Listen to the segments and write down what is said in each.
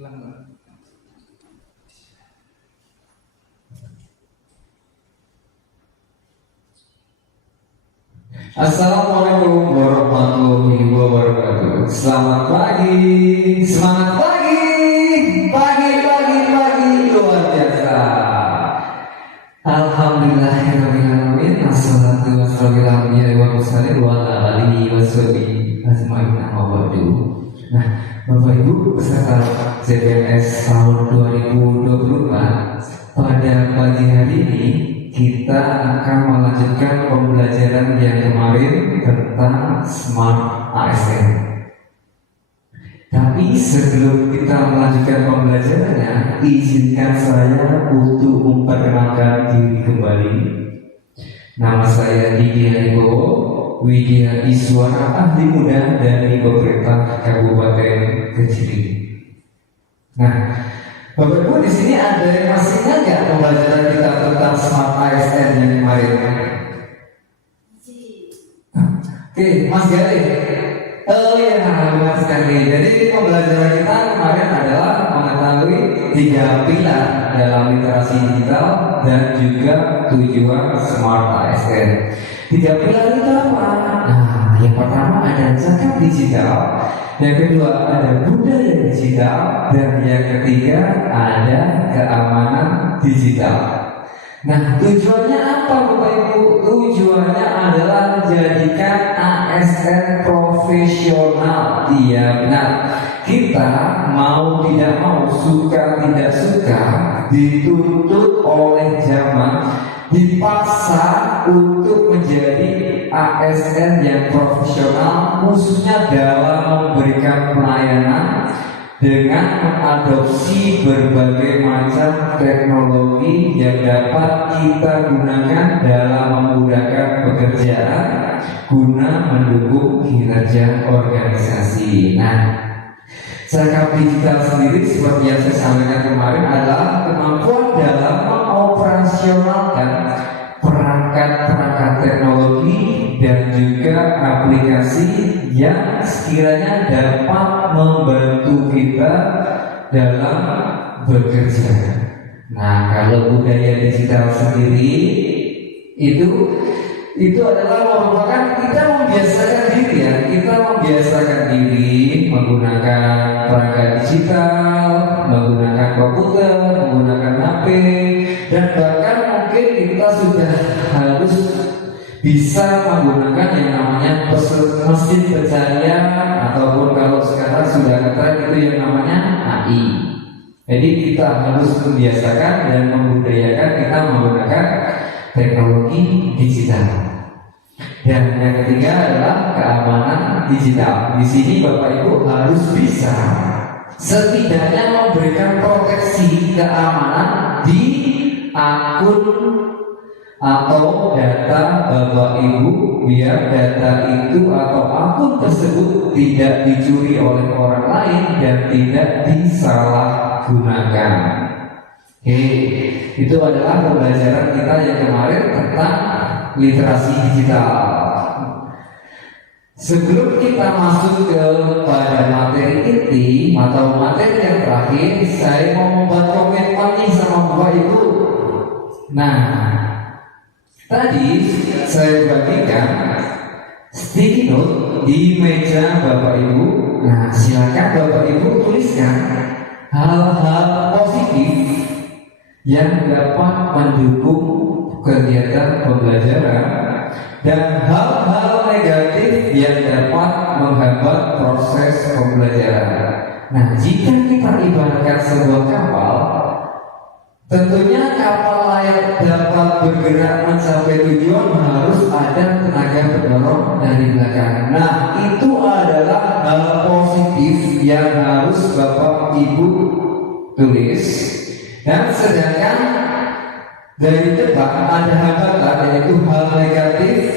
Assalamualaikum warahmatullahi wabarakatuh. Selamat pagi, semangat pagi, pagi luar biasa. Alhamdulillahirobbilalamin. Assalatu wassalamu ala rasulillah wa ala alihi washabihi ajmain. Nah, Bapak Ibu peserta CPNS tahun 2024, pada pagi hari ini kita akan melanjutkan pembelajaran yang kemarin tentang Smart ASN. Tapi sebelum kita melanjutkan pembelajarannya, izinkan saya untuk memperkenalkan diri kembali. Nama saya Diki Haribowo, Widya Iswara, ahli muda dari pemerintah Kabupaten Kediri. Nah, Bapak Ibu, di sini ada yang masih ingat nggak pembelajaran kita tentang Smart ASN yang kemarin? Oke, Mas Galih. Oh iya, benar sekali. Jadi pembelajaran kita kemarin adalah mengetahui 3 pilar dalam literasi digital dan juga tujuan Smart ASN. 3 pilar itu apa? Nah, yang pertama ada zakat digital, yang kedua ada budaya digital, dan yang ketiga ada keamanan digital. Nah, tujuannya apa Bapak Ibu? Tujuannya adalah menjadikan ASN profesional. Iya benar. Kita mau tidak mau, suka tidak suka, dituntut oleh zaman, dipaksa untuk menjadi ASN yang profesional, khususnya dalam memberikan pelayanan dengan mengadopsi berbagai macam teknologi yang dapat kita gunakan dalam memudahkan pekerjaan guna mendukung kinerja organisasi. Nah, zakat digital sendiri seperti yang saya sampaikan kemarin adalah kemampuan dalam mengoperasionalkan perangkat-perangkat teknologi dan juga aplikasi yang sekiranya dapat membantu kita dalam bekerja. Nah, kalau budaya digital sendiri itu adalah merupakan kita membiasakan diri ya, kita membiasakan diri menggunakan perangkat digital, menggunakan komputer, menggunakan HP, dan bahkan mungkin kita sudah harus bisa menggunakan yang namanya mesin pencarian, ataupun kalau sekarang sudah keren itu yang namanya AI. Jadi kita harus membiasakan dan membudayakan kita menggunakan teknologi digital. Dan yang ketiga adalah keamanan digital. Di sini Bapak Ibu harus bisa setidaknya memberikan proteksi keamanan di akun atau data Bapak Ibu, biar data itu atau akun tersebut tidak dicuri oleh orang lain dan tidak disalahgunakan. Oke, itu adalah pembelajaran kita yang kemarin tentang literasi digital. Sebelum kita masuk pada materi inti atau materi yang terakhir, saya mau membuat komitmen nih sama Bapak Ibu. Nah, tadi saya bagikan sticky note di meja Bapak Ibu. Nah, silakan Bapak Ibu tuliskan hal-hal positif yang dapat mendukung kegiatan pembelajaran dan hal-hal negatif yang dapat menghambat proses pembelajaran. Nah, jika kita ibaratkan sebuah kapal, tentunya kapal layak dapat bergerak mencapai tujuan harus ada tenaga pendorong dari belakang. Nah, itu adalah hal positif yang harus Bapak Ibu tulis. Dan sedangkan dari depan ada hambatan, yaitu hal negatif,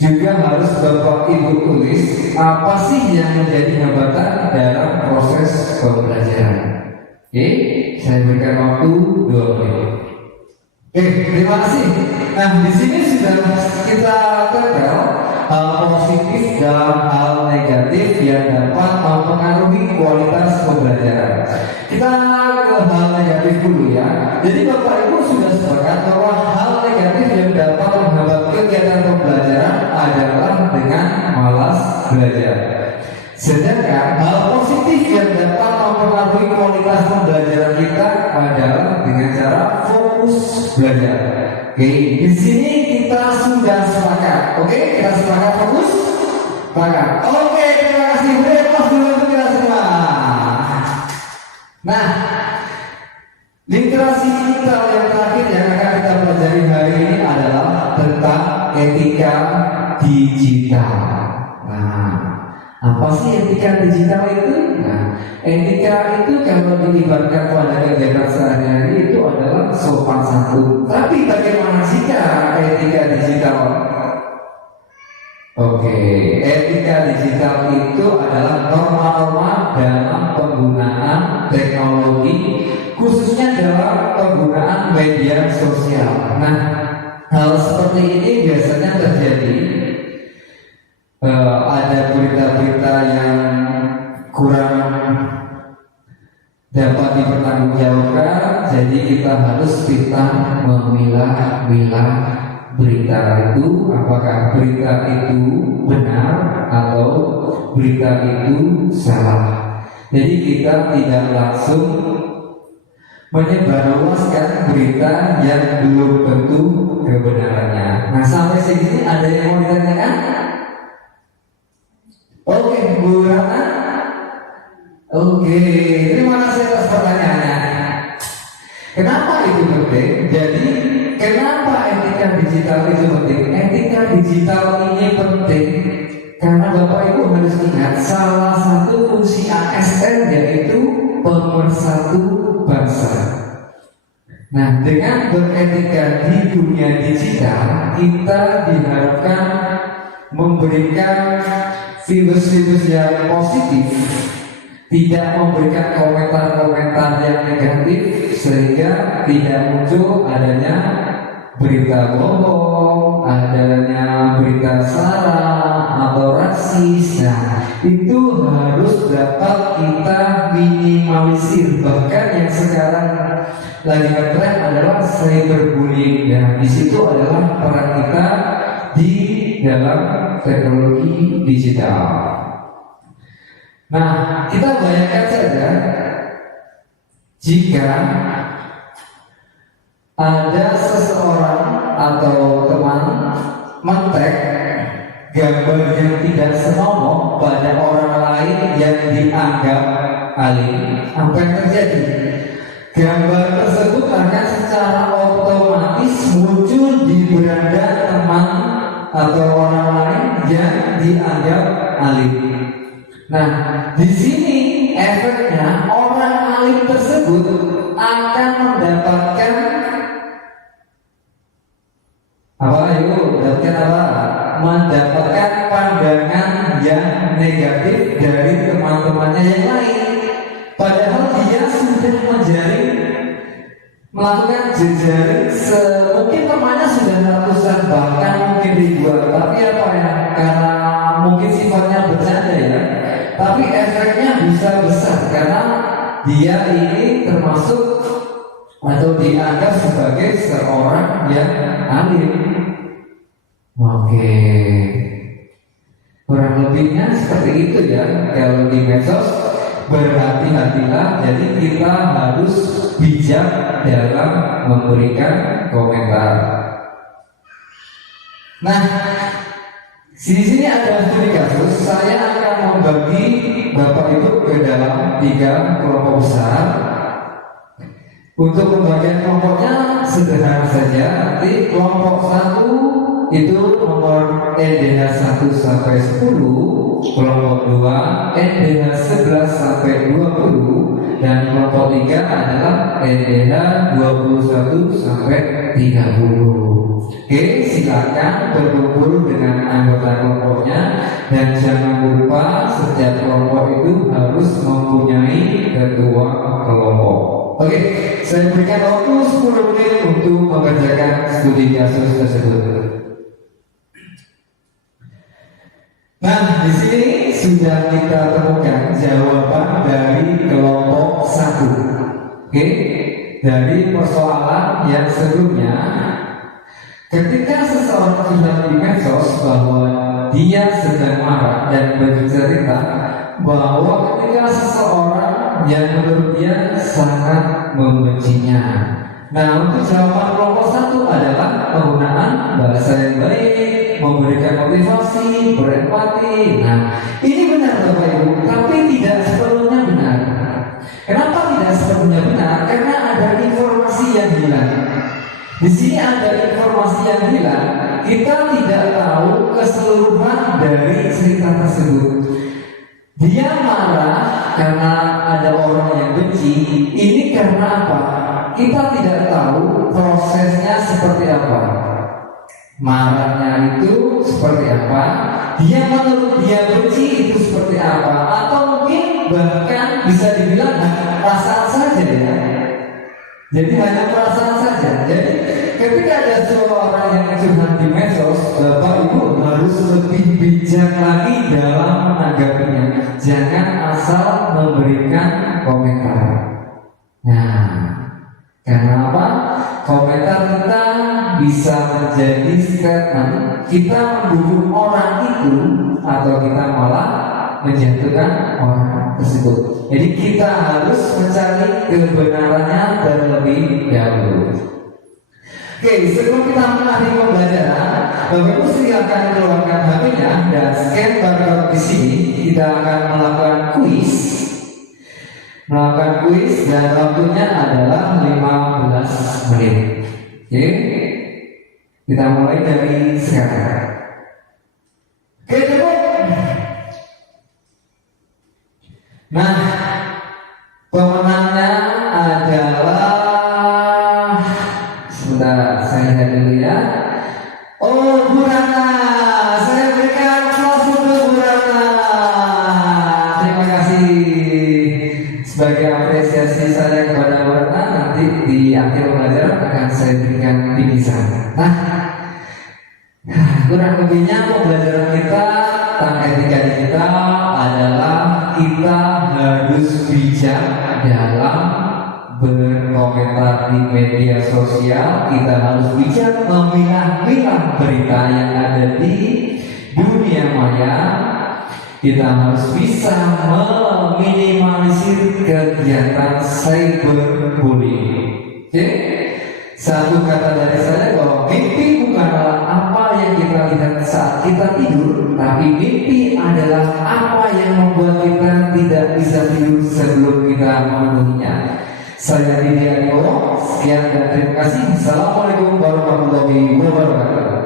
juga harus Bapak Ibu tulis apa sih yang menjadi hambatan dalam proses pembelajaran. Oke, saya berikan waktu 2 menit. Terima kasih. Nah, di sini sudah kita tempel hal positif dan hal negatif yang dapat mempengaruhi kualitas pembelajaran. Kita ke hal negatif dulu ya. Jadi Bapak Ibu sudah sepakat bahwa hal negatif yang dapat menghambat kegiatan pembelajaran adalah dengan malas belajar. Sedangkan hal positif yang dapat mempengaruhi kualitas pembelajaran kita adalah dengan cara fokus belajar. Oke, di sini kita sudah sepakat. Oke, kita sepakat fokus. Sepakat. Oke, terima kasih. Breakfast dulu untuk kita semua. Nah, literasi digital yang terakhir yang akan kita pelajari hari ini adalah tentang etika digital. Nah, apa sih etika digital itu? Nah, etika itu kalau dilibatkan pada kegiatan sehari-hari itu adalah sopan santun. Tapi bagaimana jika etika digital? Oke, etika digital itu adalah norma-norma dalam penggunaan teknologi, khususnya dalam penggunaan media sosial. Nah, hal seperti ini biasanya terjadi. Ada berita-berita yang kurang dapat dipertanggungjawabkan, jadi kita harus memilah-milah berita itu, apakah berita itu benar atau berita itu salah. Jadi kita tidak langsung menyebarluaskan berita yang belum tentu kebenarannya. Nah, sampai sini ada yang mau ditanyakan? Oke, Bu Ratna. Oke, terima kasih atas pertanyaannya. Kenapa itu penting? Jadi, kenapa etika digital itu penting? Etika digital ini penting karena Bapak Ibu harus ingat salah satu fungsi ASN yaitu pemersatu bangsa. Nah, dengan beretika di dunia digital, kita diharapkan memberikan virus-virus yang positif, tidak memberikan komentar-komentar yang negatif, sehingga tidak muncul adanya berita bohong, adanya berita sara atau rasis. Nah, itu harus dapat kita minimalisir. Bahkan yang sekarang lagi ngetren adalah cyberbullying. Dan di situ adalah peran kita di dalam teknologi digital. Nah, kita bayangkan saja jika ada seseorang atau teman men-tag gambar yang tidak senonoh pada orang lain yang dianggap alim, apa yang terjadi? Gambar tersebut akan secara otomatis muncul di beranda teman atau orang lain yang dianggap alim. Nah, di sini efeknya orang alim tersebut akan mendapatkan apa? Mendapatkan pandangan yang negatif dari teman-temannya yang lain. Padahal dia sudah melakukan jejaring, mungkin temannya sudah ratusan bahkan mungkin ribuan. Tapi apa ya? Karena mungkin sifatnya bercanda ya. Tapi efeknya bisa besar karena dia ini termasuk atau dianggap sebagai seorang yang alim. Oke, kurang lebihnya seperti itu ya. Kalau di medsos berhati-hatilah. Jadi kita harus bijak dalam memberikan komentar. Nah, di sini ada studi kasus. Saya akan membagi Bapak Ibu ke dalam 3 kelompok besar. Untuk pembagian kelompoknya sederhana saja. Nanti kelompok 1 itu nomor NDH 1 sampai 10, kelompok 2 NDH 11 sampai 20, dan kelompok 3 adalah NDH 21 sampai 30. Oke, silakan berkumpul dengan anggota kelompoknya dan jangan lupa setiap kelompok itu harus mempunyai ketua kelompok. Oke, saya berikan waktu 10 menit untuk mengerjakan studi kasus tersebut. Nah, di sini sudah kita temukan jawaban dari kelompok 1. Oke, dari persoalan yang sebelumnya, ketika seseorang sudah di medsos bahwa dia sedang marah dan bercerita bahwa ketika seseorang yang menurut dia sangat membencinya. Nah, untuk jawaban kelompok 1 adalah penggunaan bahasa yang baik, memberikan motivasi, berempati. Nah, ini benar Bapak Ibu, tapi tidak sepenuhnya benar. Kenapa tidak sepenuhnya benar? Karena ada informasi yang hilang. Di sini ada informasi yang hilang. Kita tidak tahu keseluruhan dari cerita tersebut. Dia marah karena ada orang yang benci. Ini karena apa? Kita tidak tahu prosesnya seperti apa. Marahnya itu seperti apa? Dia menurut dia benci itu seperti apa? Atau mungkin bahkan bisa dibilang perasaan saja ya. Jadi hanya perasaan saja. Jadi ketika ada seorang yang curhat di medsos, Bapak Ibu harus lebih bijak lagi dalam menanggapinya. Jangan asal memberikan komentar. Nah, karena apa? Komentar kita bisa menjadi statement kita mendukung orang itu atau kita malah menjatuhkan orang tersebut. Jadi kita harus mencari kebenarannya terlebih dahulu. Oke, sebelum kita mengakhiri pembelajaran, Bapak Ibu silakan keluarkan HP-nya dan scan barcode di sini. Kita akan melakukan kuis. Dan waktunya adalah 15 menit. Oke, kita mulai dari sekarang. Oke, cukup. Nah, pemenangnya adalah, sebentar saya lihat dulu ya. Oh, Bu Rana, saya berikan aplaus untuk Bu Rana. Terima kasih sebagai apresiasi saya kepada Bu Rana. Nanti di akhir pembelajaran akan saya berikan bingkisan. Nah, kurang lebihnya pembelajaran kita tanggal 3 kita adalah kita harus bijak dalam berkomentar di media sosial. Kita harus bijak memilah-milah berita yang ada di dunia maya. Kita harus bisa meminimalisir kegiatan cyberbullying. Oke? Satu kata dari saya bahwa mimpi bukanlah apa yang kita lihat saat kita tidur, tapi mimpi adalah apa yang membuat kita tidak bisa tidur sebelum kita memenuhinya. Saya Didi Aryo, sekian dan terima kasih. Assalamualaikum warahmatullahi wabarakatuh.